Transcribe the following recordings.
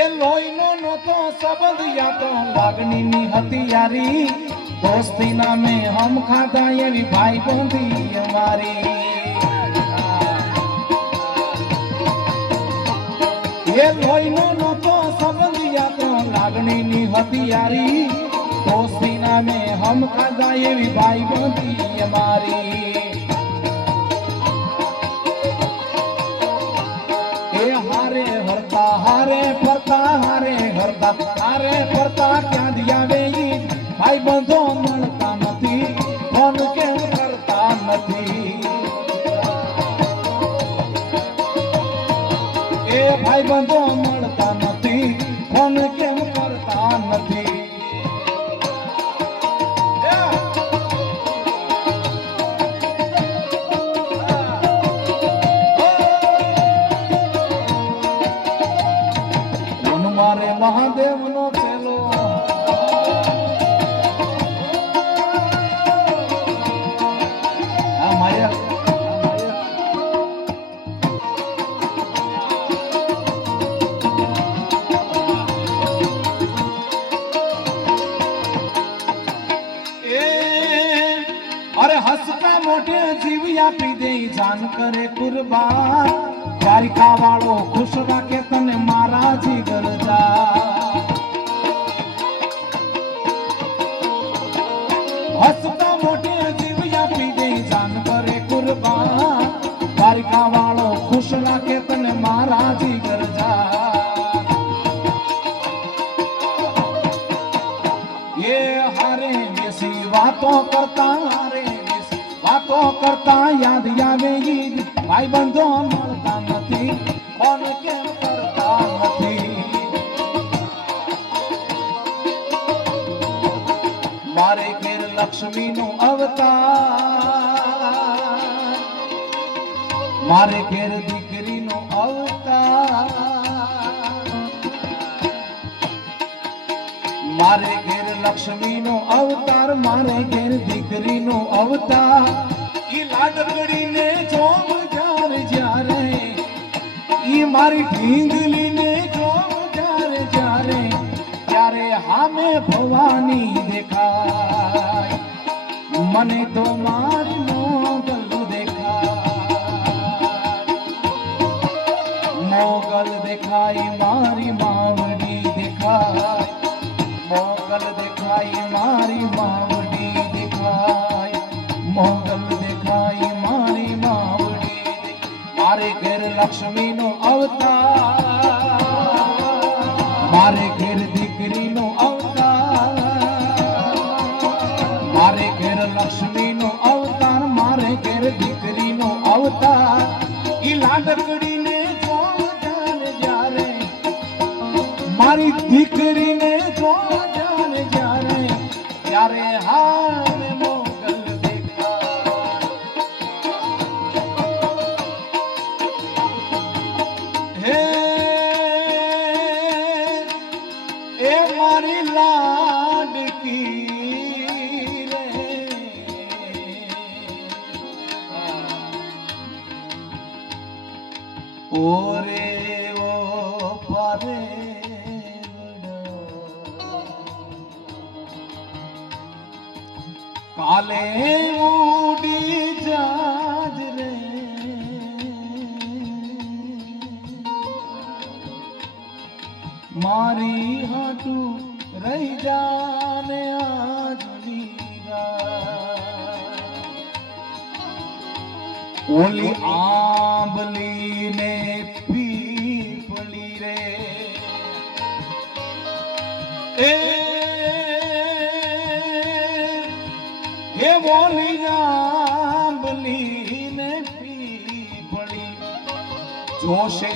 એ લોહીનો નહોતો સંબંધ, યા લાગણીની હતી યારી દોસ્તી નામે હમ ખાતા એવી ભાઈ બંધી અમારી. એ લોહીનો નહોતો સંબંધ, યા લાગણીની હતી યારી દોસ્તી નામે હમ ખાતા એવી ભાઈ બંધી અમારી. ક્યાં દિયા ભાઈ બંધો મળતા નથી, ફોન કેમ કરતા નથી? એ ભાઈ બંધો મળતા નથી, ફોન કેમ કરતા યાદ આવે ભાઈ બંધો મળતા નથી. મારે ઘેર લક્ષ્મી નું અવતાર. મારે ઘેર દીકરી નું અવતાર. મારે ઘેર લક્ષ્મી નો અવતાર, મારે ઘેર દીકરી નો અવતાર. ઈ જોમ જ્યારે જ્યારે, ઈ મારી ઢીંગલીને જોમ જાર જ્યારે, ત્યારે હામે ભવાની દેખાય. મને તો મારી ઘેર લક્ષ્મી નો અવતાર. મારે ઘેર કાલે ઉડી જાજ રે. મારી હાટું રહી જાને આજ ઓલી આંબલી ને જોશે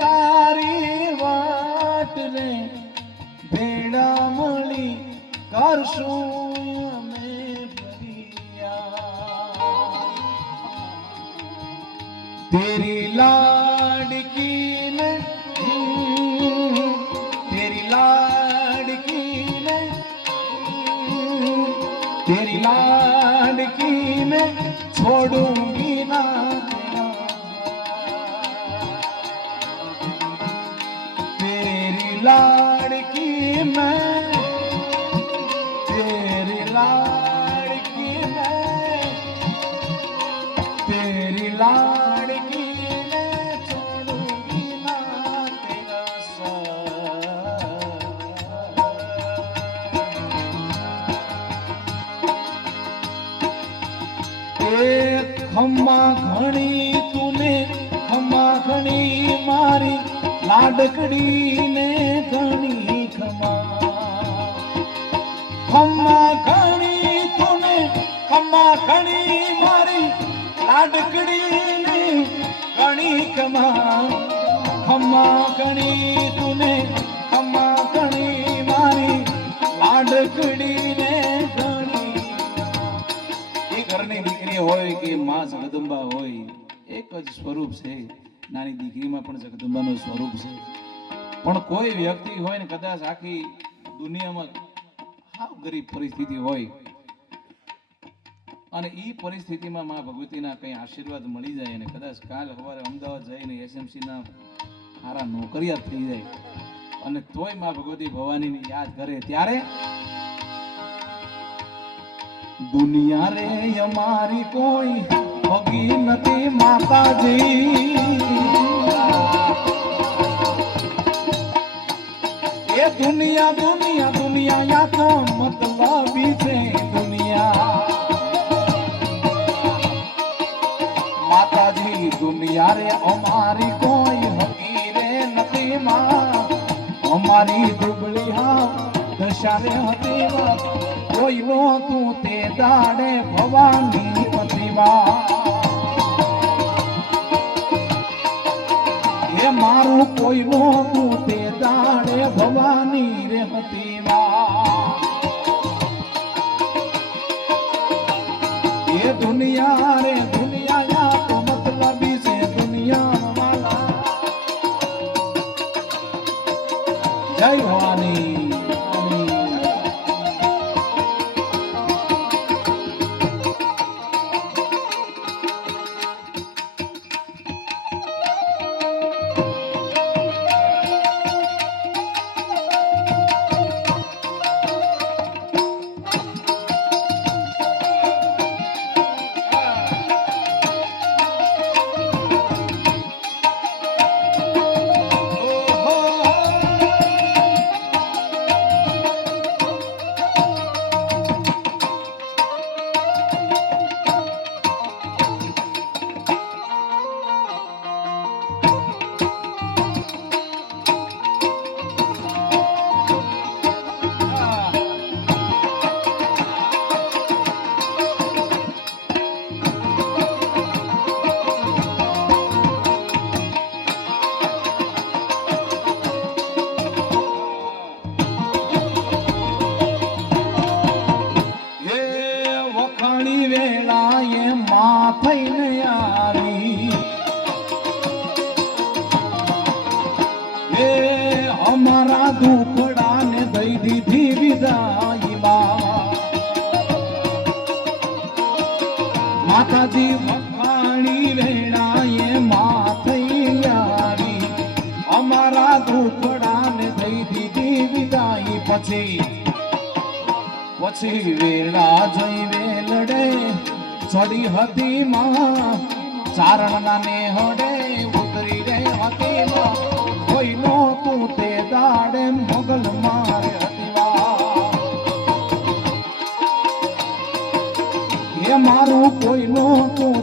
તારી વાટ રે. ભેડા મળી કરશું અમે ફરિયા તેરી લાડકી ને તેરી લાડકી ને તેરી લાડકી ને છોડું ના ખમ્મા ઘણી તુને ખમ્મા ઘણી મારી લાડકડી ને ઘણી ખમા. ખમ્મા ઘણી તુને ખમ્મા ઘણી મારી લાડકડી ને ઘણી ખમા. ખમ્મા ઘણી તુને હોય કે માં જગદંબા હોય, એક જ સ્વરૂપ છે. નાની દીકરીમાં પણ જગદંબાનું સ્વરૂપ છે. પણ કોઈ વ્યક્તિ હોય ને કદાચ આખી દુનિયામાં હાવ ગરીબ પરિસ્થિતિ હોય અને એ પરિસ્થિતિમાં મા ભગવતીના કંઈ આશીર્વાદ મળી જાય અને કદાચ કાલ સવારે અમદાવાદ જઈને એસએમસીના સારા નોકરિયાત થઈ જાય અને તોય મા ભગવતી ભવાનીને યાદ કરે ત્યારે દુનિયા રે અમારી કોઈ ભગી નથી માતાજી. એ દુનિયા દુનિયા દુનિયા યા તો મતલબી છે દુનિયા. માતાજી દુનિયા રે અમારી કોઈ હકી રે નથી માં. અમારી દુબળી હા વિશારે હતી જોયો તું તે દાડે ભવાની પ્રતિભા. એ મારું કોઈનો તું તે દાડે ભવાની રે પ્રતિભા. એ દુનિયા રે પછી પછી વેળા જઈ વેલડે ચડી હતી માં. ચારણ નામે હડે ઉતરી રે હતી માં કોઈ નો તું તે દાડે મોગલ મારે હતી. એ મારું કોઈ નો તું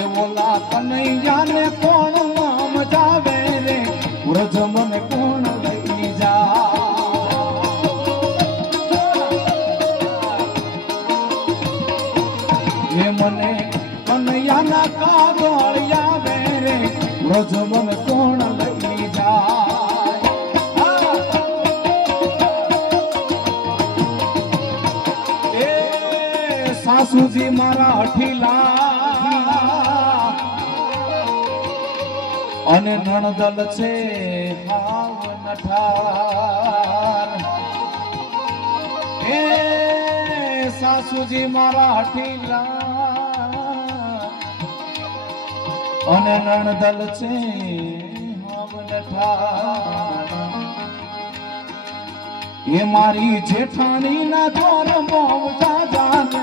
એવોલા કનૈયાને કોણ નામ જાવે રે? વ્રજ મને કોણ લઈ જા એ મને કનૈયાના કાગળ આવે રે. વ્રજ મને કોણ સાસુજી મારા હઠીલા અને નણદલ છે હાવ નઠાર એ સાસુજી મારા હઠીલા. અને નણદલ છે હાવ નઠાર એ મારી જેઠાણી ના ધોર બહુ જાને.